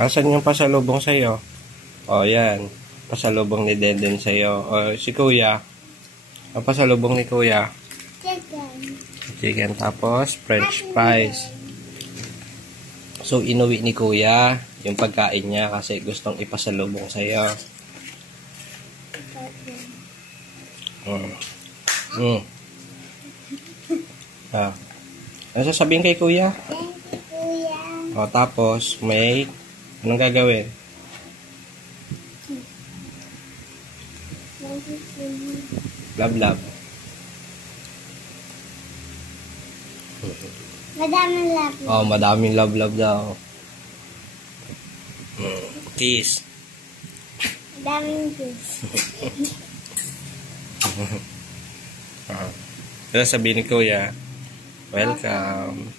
Asan yung pasalubong sa'yo? O, yan. Pasalubong ni Deden sa'yo. O, si Kuya. Ang pasalubong ni Kuya. Chicken. Tapos, French fries. So, inuwi ni Kuya yung pagkain niya kasi gustong ipasalubong sa'yo. Ano sasabihin kay Kuya? Thank you, Kuya. O, tapos, may anong gagawin? Love, love. Madaming love. Oh, madaming love, love daw. Kiss. Madaming kiss. Sabihin ni Kuya, welcome.